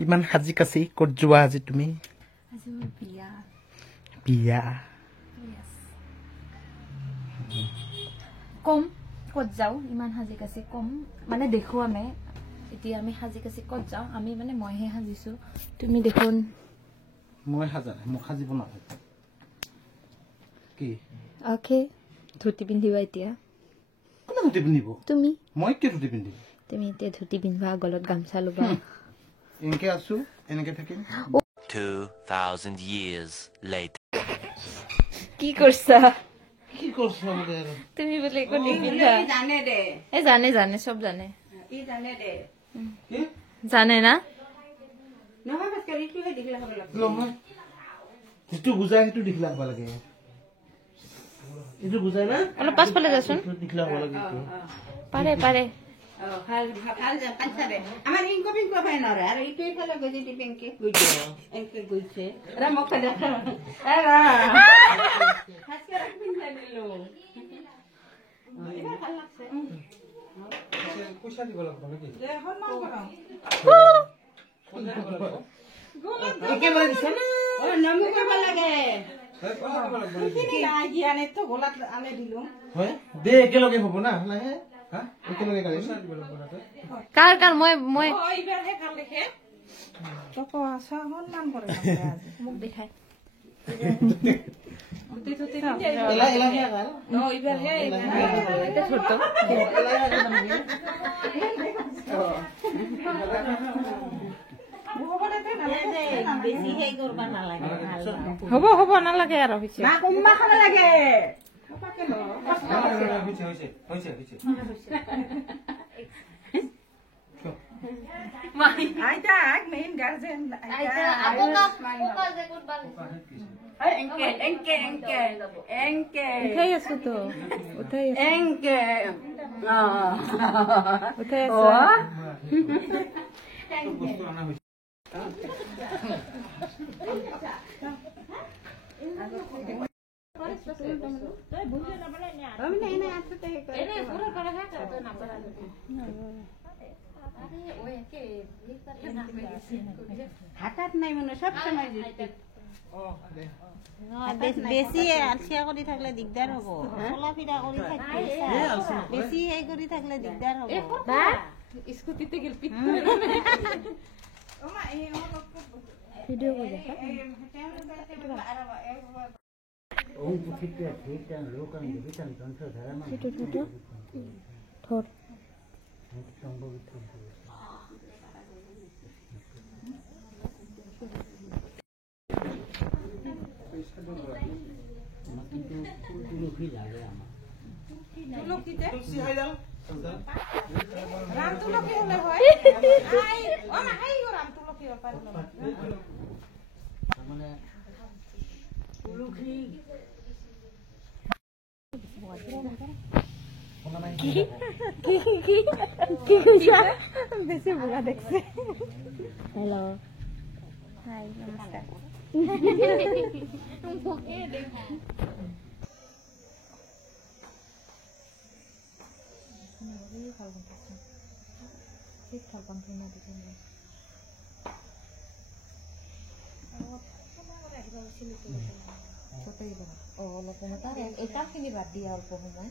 ইমান সাজি কাচি ক'ত যোৱা আজি তুমি? বিয়া কম ক'ত যাওঁ ইমান সাজি কাচি কম মানে দেখো আমি এতিয়া আমি সাজি কাচি ক'ত যাওঁ আমি মানে মইহে সাজিছো তুমি দেখোন মই সাজা নাই মোক সাজিব নহয় কি ওকে ধুতি পিন্ধিবা এতিয়া কোনে ধুতি পিন্ধিব তুমি মই কি ধুতি পিন্ধিম তুমি এতিয়া ধুতি পিন্ধিবা গলত গামছা লবা এনেকে আছো এনেকে থাকিম 2000 years later কি কৰছা কি কৰছ মানে আৰু তুমি বলে একো নিপিন্ধা জানে দে এ জানে সব জানে ই জানে দে কি জানে না নহয় বাস কৰি কি দেখিলা হ'ব লাগে নহয় যেটো বুজাই সেইটো দেখিলা হ'ব লাগে এইটো বুজাই না অলপ পাছফালে যাচোন দেখিলা হ'ব লাগে পাৰে ভাল পাঁচা দে আমাৰ ইনকো পিংকো পাই নৰে আৰু ইটো ইফালে গজি দি পিংকি গৈছে এনকে গৈছে ৰা মোক দেখা এৰা হাসকে ৰাখিন লাগিলো এবাৰ ভাল লাগছে পইচা দিব লাগিব নেকি দে সন্মান কৰাও একেবাৰে দিছে না ও নমু কৰিব লাগে পইচা দিব লাগিব নেকি কি আজি আনে তো গোলাত আনে দিলো হয় দে একেলগে হ'ব না লাহে হা একেলগে গাড়ী পইচা দিব লাগিব না কাৰ মই ও ইবাৰ হে কাল দেখে তক আছা সন্মান কৰে মোক দেখাই উতি তুতি এলা এলা হে গাল নো ইবাৰ হে এটা ছোট এলা হে গাল বেছি হে কৰবা নালাগে হ'ব নালাগে আৰু হৈছে না কম্মা খাব লাগে আইতা মেইন গার্জেন আইতা এনকে এনকে এনকে এনকে উঠাই আছো তো উঠাই আছো এনকে উঠাই ও হাতাত নাই মানে সব সময় বেছি আলচিয়া কৰি থাকিলে দিগদাৰ হ'ব চলা ফিৰা কৰি থাকিলে বেছি হেই কৰি থাকিলে দিগদাৰ হ'ব স্কুটিতে গেল পিক ভিডিঅ' কৰি থৰ রাম তুলসী হলে হয় আই ও না আই গো রাম তুলসী পারলো মানে তুলসী কি কৈছা বেছি বুঢ়া দেখছে হেল্ল' হাই নমস্কাৰ অলপ সময় তাৰ এটা খিনি বাদ দিয়া অল্প সময়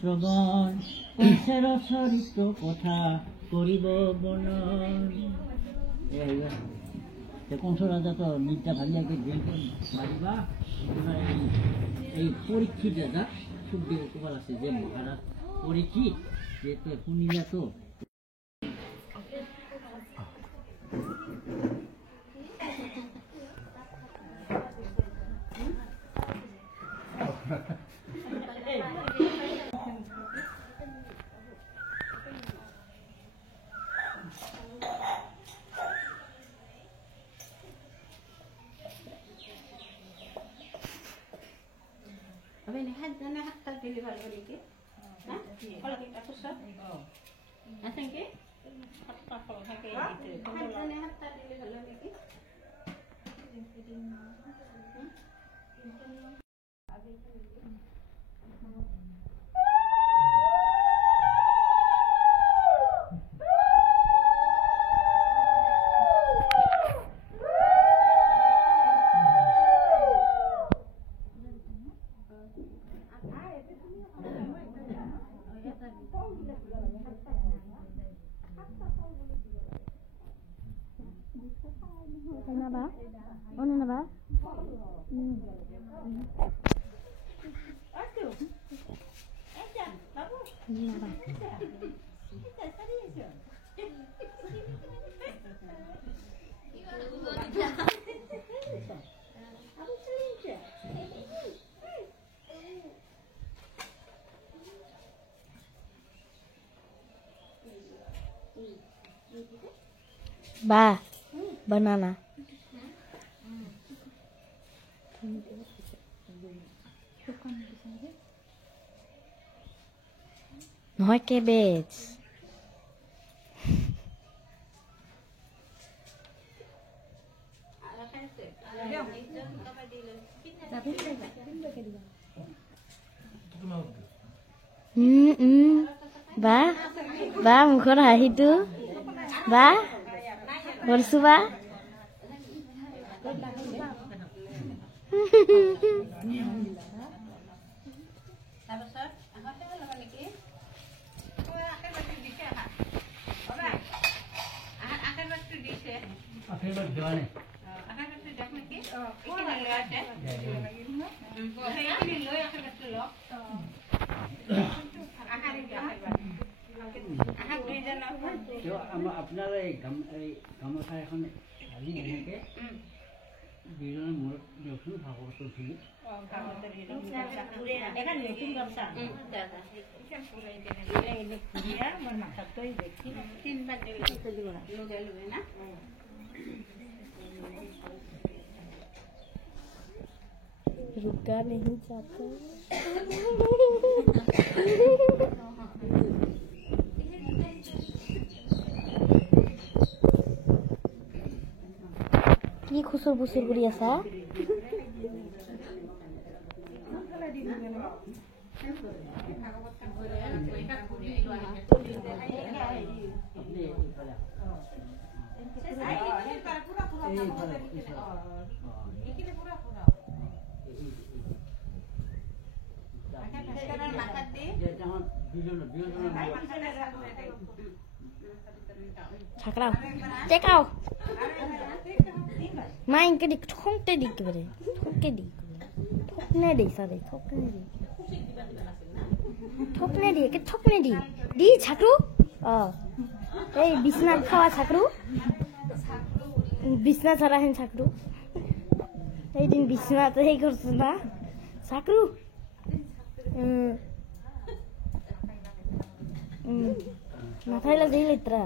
শ্ৰৱণ ঈশ্বৰ চৰিত্ৰ কথা কৰিব বৰ্ণন কংসৰাজাতো নিত্যা ভালিয়াকে মাৰিবা এই পৰীক্ষিত এটা সুখদেৱ ক'বাৰ আছে যে মহাৰাজ পৰীক্ষিত যিহেতু শুনিলাতো সাতজনে সাতটা দিলে ভাল হ'ব নেকি কলকেইটা খুচৰ আছে নেকি সাতটা ফল থাকে সাতজনে সাতটা দিলে ভাল হ'ব নেকি Kenapa? Oh, kenapa? Aduh. Eja, bagus. Kenapa? Kita serius ya? Aku serius ya? Ba, banana. নহয় cabbage. Ba, ba মুখৰ হাঁহিটো বা কৰিছো বা আপোনাৰ এই গামোচা এখন ঢালি এনেকে দুজনৰ মূৰত দিয়কচোন ভাগৱতৰ খুলি रुका नहीं चाहता কি খুচুৰ পুচুৰ কৰি আছা ছাকৰাও টেকাও মাইনকে দি ঠকতে দি কৰে ঠককে দি ঠকনে দি সাৰে ঠকনে দি কে ঠকনে দি ছাকৰু এই বিছনাত খাওয়া ছাকৰু বিছনা ছাড়া হেন ছাকৰু এই দিন বিছনাত এই কৰছ না ছাকৰু মাথায় লাগি লেত্রা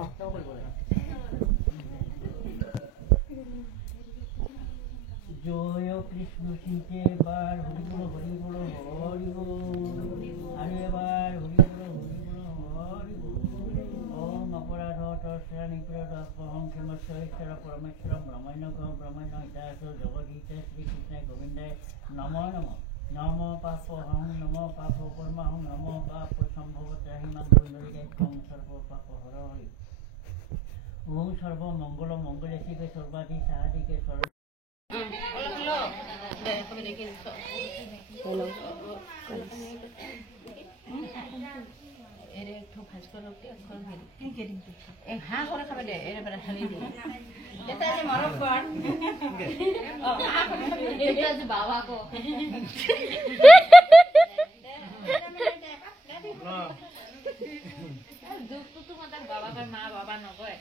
জয় কৃষ্ণ চিন্তে বার হরি বলো হরি বলো হরি আরে বার হরি বলো হরি ওম অপরাধ তর্ষা নিপীড় অহং ক্ষমস্ব ঈশ্বর পরমেশ্বরম ব্রহ্মণ্য ইতিহাস জগদীশ শ্রীকৃষ্ণ গোবিন্দায় নমো নমঃ নম পাপহং নম পাপ কর্মহং নম পাপ সম্ভবত্রাহিমাং পুণ্ডরিকাক্ষং সর্ব পাপ হর হরি ওম সর্ব মঙ্গল মঙ্গলে শিবে সর্বাধি সাহাদিকে সর্ব বাবা কো বাবা কয় মা বাবা নকয়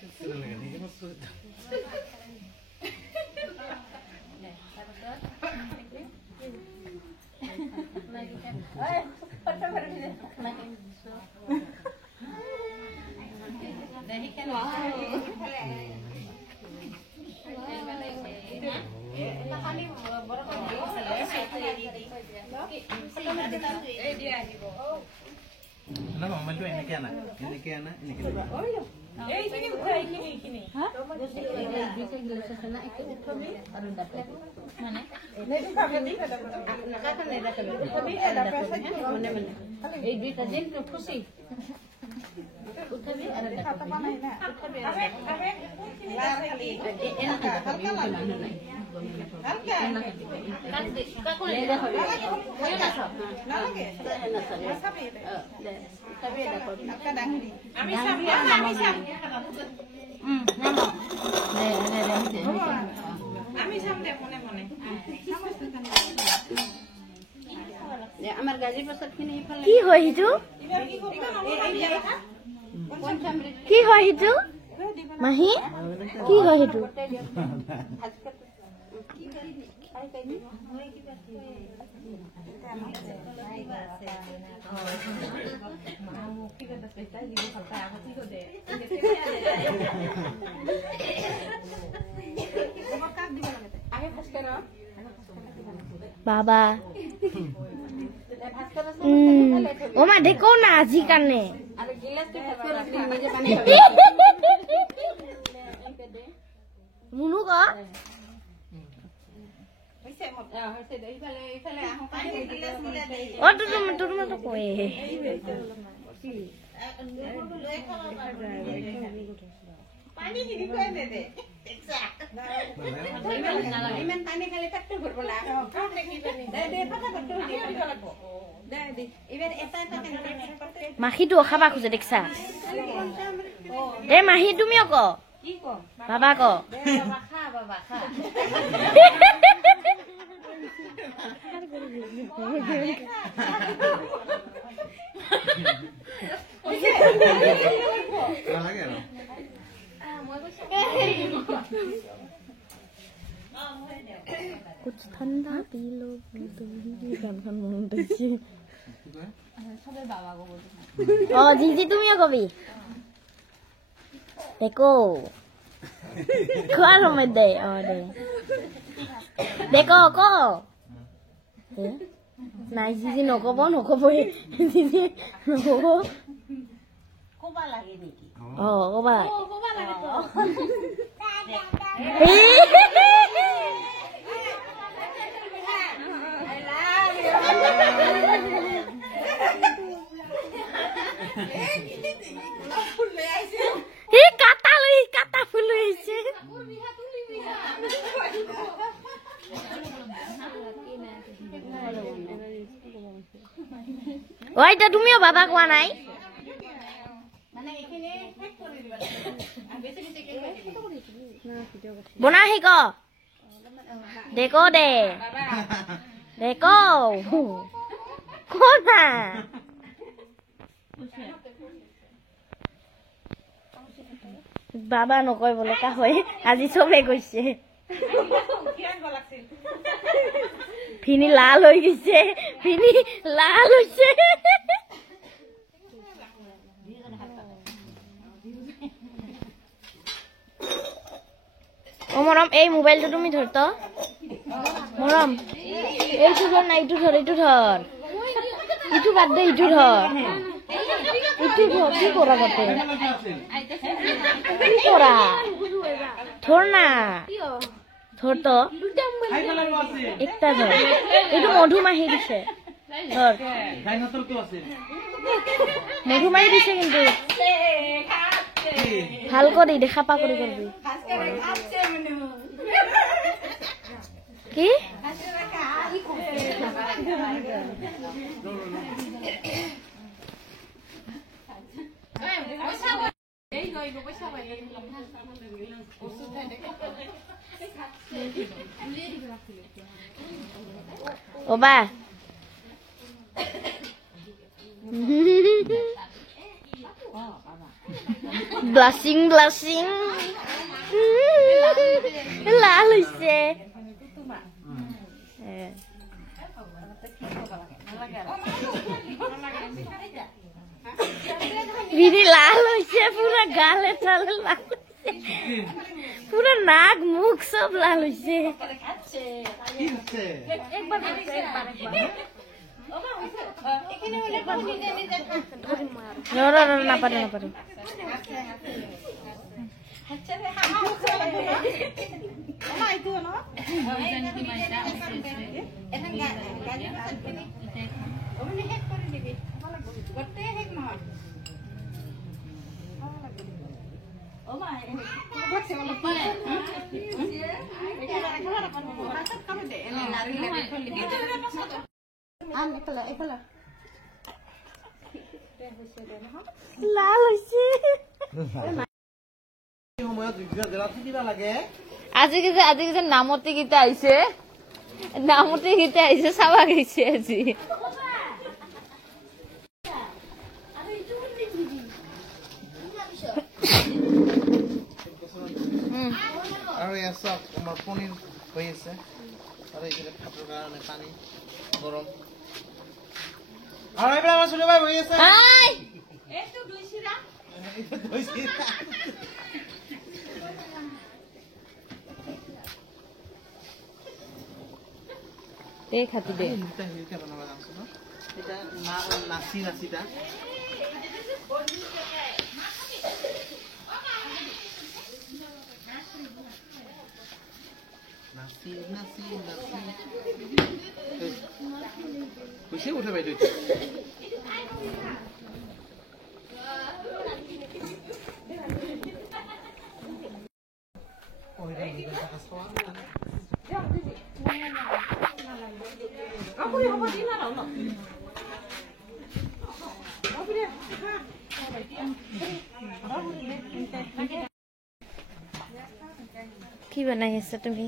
না মোবাইলটো এনেকে আনা এনেকে আনা এনেকে এই দুইটা দিন খুশি উঠাবি আর আমার গাজী প্রসাদ খিনি কি হয় হিজু কি হয় হিজু মাহি কি হয় হিজু বাবা ও মা দেখো না আজি কানে মুনু ক ও তোর মতো কয়ে ইমান পানী খালে পেটটো ভৰিব না মাখিটো খাবা খোজে দেখছা এ মাহি তুমিও ক বাবা ক कुछ ठंडा पी लो गानखान মনত আছে সবে বাবা গো বলছো ও জিজি তুমিও কবি দেখো কোন মধ্যে ও দে দেখো কো নাই জিজি নকব জিজি নকব কোবা লাগে নেকি ও কোবা লাগে তো কাটা ফুল হয়েছে ওইটা তুমিও বাবা কোয়া নাই বনা শিক দেখো দে দেখো কোনা বাবা নকয় বলে কা হয় আজি চবে কৈছে ফিনি লাল হৈ গৈছে ফিনি লাল হৈছে ও মৰম এই মোবাইলটো তুমি ধৰত মৰম এইটো ধৰ না এইটো ধৰ ইটো বাদ দে ইটো ধৰ ইটো ধৰ কি কৰা গতে কি কৰা ধৰ না ধৰ তো একটা ধৰ এইটো মধুমাহি দিছে ধৰ মধুমাহি দিছে কিন্তু ভাল কৰি দেখা পা কৰি কৰবি কি ওবা ব্লাশিং লাল হইছে বিনি লাল হইছে পুরা গালে টালে লাল পুরা নাক মুখ সব লাল হইছে এইখিনি হলে কম নিজে নিজে নাপারে হাতছাড়ে ওমা এইটো ন এখন গাড়ী পাছখিনি অমনি শেষ কৰি দিবি গোটেই শেষ নহয় ওমা বসে অলপ আম এইফালে লাল হইছে সময়ত ৰাতি দিবা লাগে আজি যে নামতে গীতা আইছে চাবা গৈছে আজি আৰু এয়া চাওক আমাৰ পনীৰ হৈ আছে আৰু এইফালে ভাতৰ কাৰণে পানী গৰম আৰু এইফালে আমাৰ চুলি বাই হৈ আছে এইটো দুই চিৰা দে খাতি দে নাচি নাচিটা খুশি উঠে বাইদেউ কি বনাই আছা তুমি